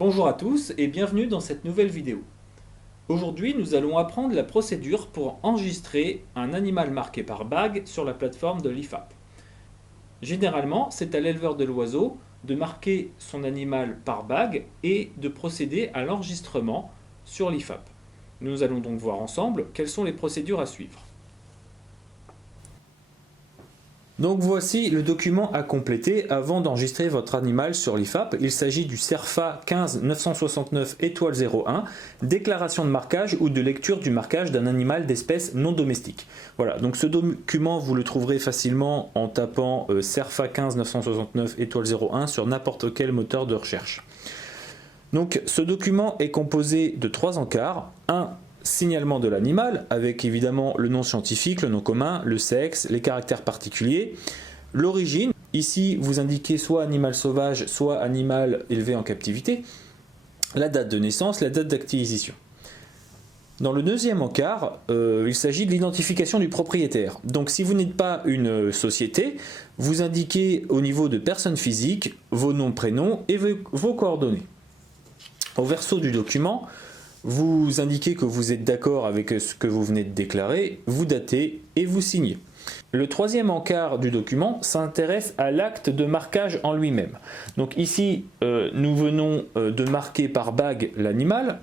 Bonjour à tous et bienvenue dans cette nouvelle vidéo. Aujourd'hui, nous allons apprendre la procédure pour enregistrer un animal marqué par bag sur la plateforme de l'IFAP. Généralement, c'est à l'éleveur de l'oiseau de marquer son animal par bag et de procéder à l'enregistrement sur l'IFAP. Nous allons donc voir ensemble quelles sont les procédures à suivre. Donc voici le document à compléter avant d'enregistrer votre animal sur l'IFAP. Il s'agit du CERFA 15 969 étoile 01, déclaration de marquage ou de lecture du marquage d'un animal d'espèce non domestique. Voilà, donc ce document vous le trouverez facilement en tapant CERFA 15 969 étoile 01 sur n'importe quel moteur de recherche. Donc ce document est composé de 3 encarts. Un signalement de l'animal, avec évidemment le nom scientifique, le nom commun, le sexe, les caractères particuliers, l'origine. Ici, vous indiquez soit animal sauvage, soit animal élevé en captivité, la date de naissance, la date d'acquisition. Dans le deuxième encart, il s'agit de l'identification du propriétaire. Donc si vous n'êtes pas une société, vous indiquez au niveau de personnes physiques vos noms, prénoms et vos coordonnées. Au verso du document, vous indiquez que vous êtes d'accord avec ce que vous venez de déclarer, vous datez et vous signez. Le troisième encart du document s'intéresse à l'acte de marquage en lui-même. Donc ici, nous venons de marquer par bag l'animal.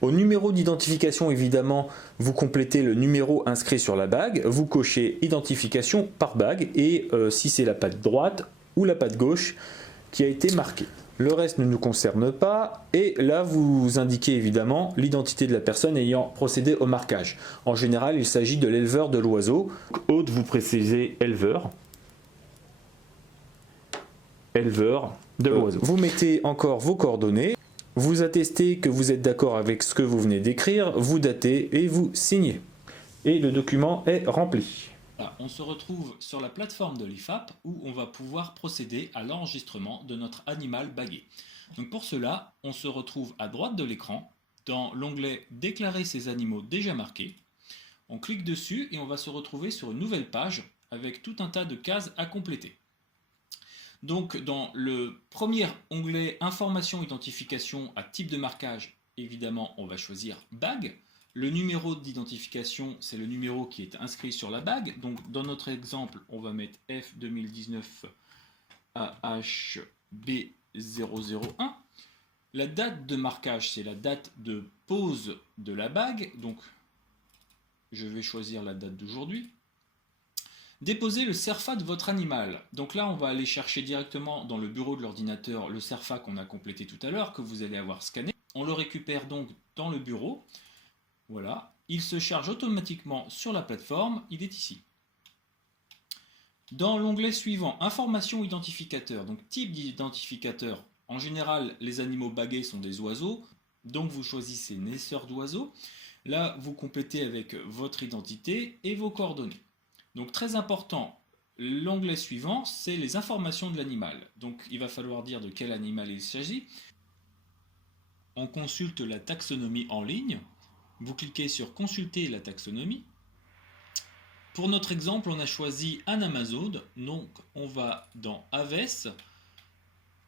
Au numéro d'identification, évidemment, vous complétez le numéro inscrit sur la bague, vous cochez identification par bague et si c'est la patte droite ou la patte gauche qui a été marquée. Le reste ne nous concerne pas et là vous indiquez évidemment l'identité de la personne ayant procédé au marquage. En général, il s'agit de l'éleveur de l'oiseau. Hôte, vous précisez éleveur. Éleveur de l'oiseau. Vous mettez encore vos coordonnées. Vous attestez que vous êtes d'accord avec ce que vous venez d'écrire, vous datez et vous signez. Et le document est rempli. On se retrouve sur la plateforme de l'IFAP où on va pouvoir procéder à l'enregistrement de notre animal bagué. Donc pour cela, on se retrouve à droite de l'écran dans l'onglet Déclarer ces animaux déjà marqués. On clique dessus et on va se retrouver sur une nouvelle page avec tout un tas de cases à compléter. Donc dans le premier onglet Information identification à type de marquage, évidemment on va choisir bag. Le numéro d'identification, c'est le numéro qui est inscrit sur la bague. Donc dans notre exemple, on va mettre F 2019 AHB001. La date de marquage, c'est la date de pose de la bague. Donc je vais choisir la date d'aujourd'hui. Déposer le CERFA de votre animal. Donc là, on va aller chercher directement dans le bureau de l'ordinateur le CERFA qu'on a complété tout à l'heure, que vous allez avoir scanné. On le récupère donc dans le bureau. Voilà, il se charge automatiquement sur la plateforme, il est ici. Dans l'onglet suivant, information identificateur, donc type d'identificateur, en général les animaux bagués sont des oiseaux, donc vous choisissez naisseur d'oiseaux. Là, vous complétez avec votre identité et vos coordonnées. Donc très important, l'onglet suivant, c'est les informations de l'animal. Donc il va falloir dire de quel animal il s'agit. On consulte la taxonomie en ligne. Vous cliquez sur Consulter la taxonomie. Pour notre exemple, on a choisi un Amazone, donc on va dans Aves,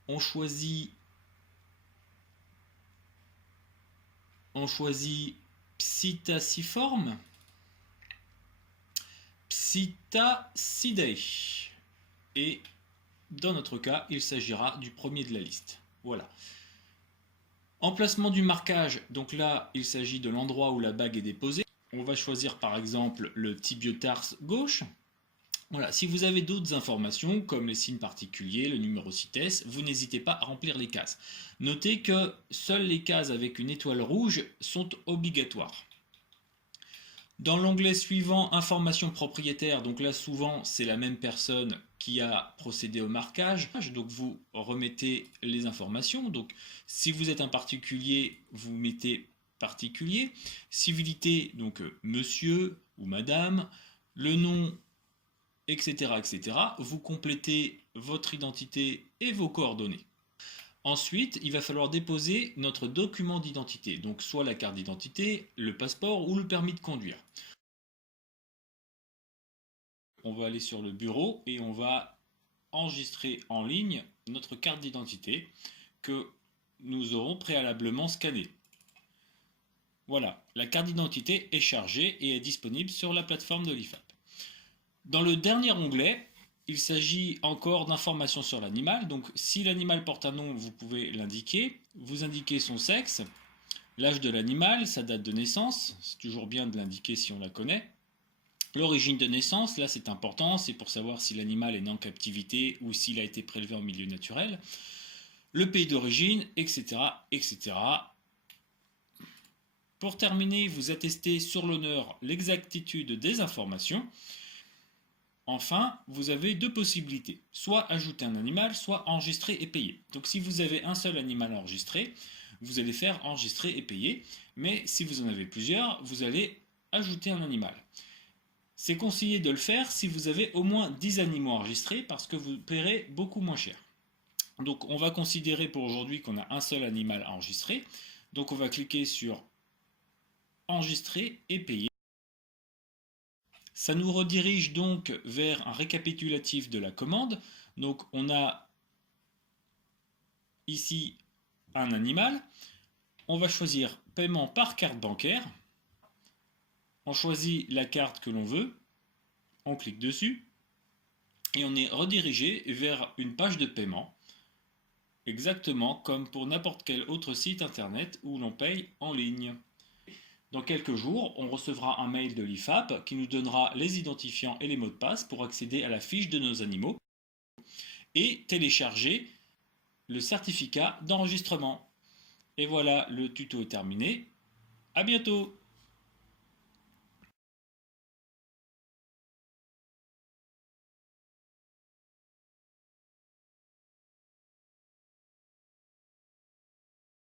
on choisit Psittaciforme, Psittacidae, et dans notre cas, il s'agira du premier de la liste. Voilà. Emplacement du marquage, donc là, il s'agit de l'endroit où la bague est déposée. On va choisir par exemple le tibiotarse gauche. Voilà, si vous avez d'autres informations, comme les signes particuliers, le numéro CITES, vous n'hésitez pas à remplir les cases. Notez que seules les cases avec une étoile rouge sont obligatoires. Dans l'onglet suivant, information propriétaire, donc là souvent c'est la même personne qui a procédé au marquage, donc vous remettez les informations. Donc si vous êtes un particulier, vous mettez particulier, civilité, donc monsieur ou madame, le nom, etc., etc. Vous complétez votre identité et vos coordonnées. Ensuite, il va falloir déposer notre document d'identité, donc soit la carte d'identité, le passeport ou le permis de conduire. On va aller sur le bureau et on va enregistrer en ligne notre carte d'identité que nous aurons préalablement scanné. Voilà, la carte d'identité est chargée et est disponible sur la plateforme de l'IFAP. Dans le dernier onglet, il s'agit encore d'informations sur l'animal. Donc si l'animal porte un nom, vous pouvez l'indiquer. Vous indiquez son sexe, l'âge de l'animal, sa date de naissance. C'est toujours bien de l'indiquer si on la connaît. L'origine de naissance, là c'est important, c'est pour savoir si l'animal est né en captivité ou s'il a été prélevé en milieu naturel. Le pays d'origine, etc., etc. Pour terminer, vous attestez sur l'honneur l'exactitude des informations. Enfin, vous avez deux possibilités, soit ajouter un animal, soit enregistrer et payer. Donc si vous avez un seul animal enregistré, vous allez faire enregistrer et payer, mais si vous en avez plusieurs, vous allez ajouter un animal. C'est conseillé de le faire si vous avez au moins 10 animaux enregistrés parce que vous paierez beaucoup moins cher. Donc on va considérer pour aujourd'hui qu'on a un seul animal enregistré. Donc on va cliquer sur enregistrer et payer. Ça nous redirige donc vers un récapitulatif de la commande. Donc on a ici un animal. On va choisir paiement par carte bancaire. On choisit la carte que l'on veut. On clique dessus. Et on est redirigé vers une page de paiement. Exactement comme pour n'importe quel autre site internet où l'on paye en ligne. Dans quelques jours, on recevra un mail de l'IFAP qui nous donnera les identifiants et les mots de passe pour accéder à la fiche de nos animaux et télécharger le certificat d'enregistrement. Et voilà, le tuto est terminé. À bientôt!